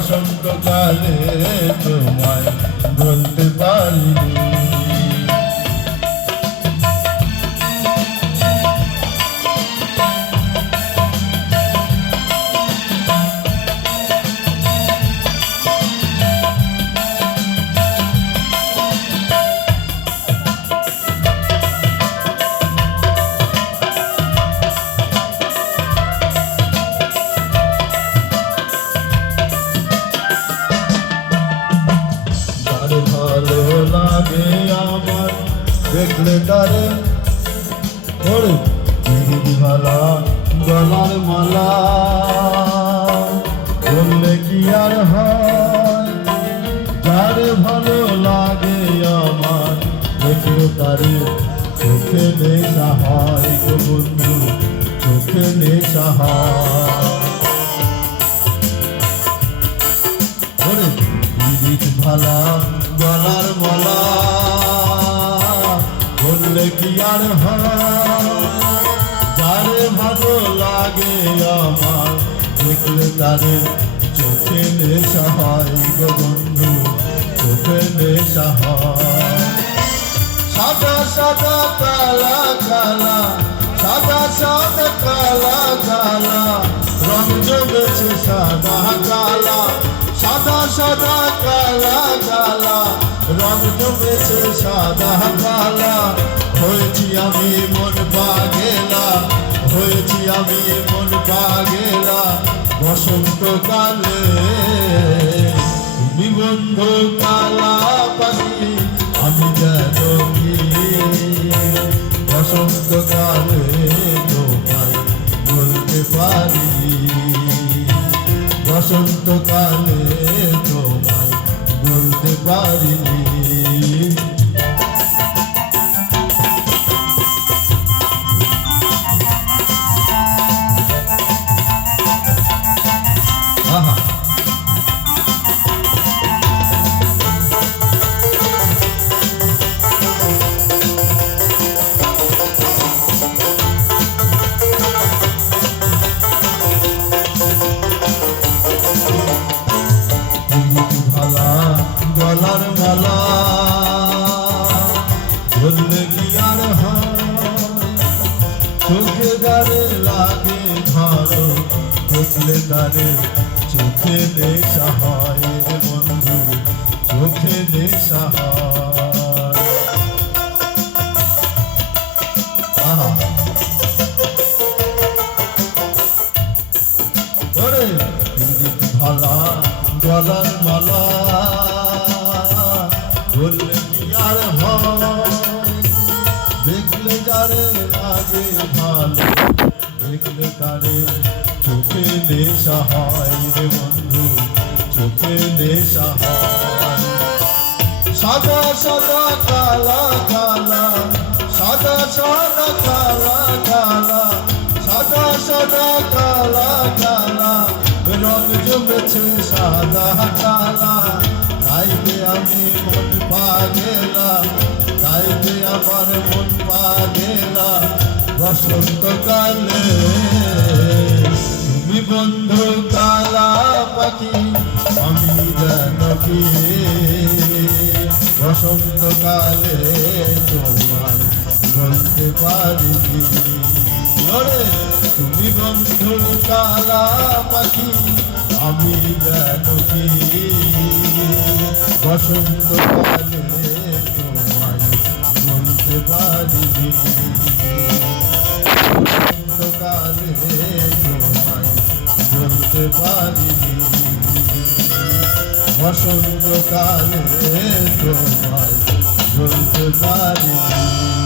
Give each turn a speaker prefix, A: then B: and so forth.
A: বসন্তকালে তোমায় দেখলে তারে ওরে ভালা গলার মালা বললে কি আর হয় যার ভালো লাগে আমার দেখলে তারে চোখে নেশা হয় গো বন্ধু চোখে নেশা হয় ভালা গলার মালা বললে কি আর যারে ভালো লাগে আমার, দেখলে তারে চোখে নেশা হয় গো বন্ধু, চোখে নেশা হয়। সাদা সাদা কালা কালা, সাদা সাদা কালা কালা, রং জমেছে সাদা, কালা, সাদা সাদা কালা কালা, রং জমেছে সাদা, কালা হয়েছি আমি মন পাগেলা, হয়েছি আমি মন পাগেলা। বসন্তকালে তুমি বন্ধু কালা পাখি আমি যেন কি বসন্তকালে তোমায় বলতে পারি। বসন্তকালে তোমায় বলতে পারিনি বললে কি আর চোখে গারে লাগে ভালো দেখলে তারে চোখে নেশা হয় বন্ধু, চোখে নেশা হয়। ভালা, গলার মালা, বললে লাগে ভালো, দেখলে তারে চোখে নেশা হয় রে বন্ধু, চোখে নেশা হয়। সাদা সাদা কালা কালা, সাদা সাদা কালা কালা, সাদা সাদা কালা কালা, রং জমেছে সাদা, কালা। তাইতে আমি মন আমার মন পাগেলা। বসন্তকালে তুমি বন্ধু কালা পাখি আমি যেন কি? বসন্তকালে তোমার বলতে পারি তুমি বন্ধু কালা পাখি আমি যেন কি? বসন্তকালে তোমায় বলতে পারি বসন্তকালে তোমায় বলতে পারিনি রে তোমায় বলতে পারিনি।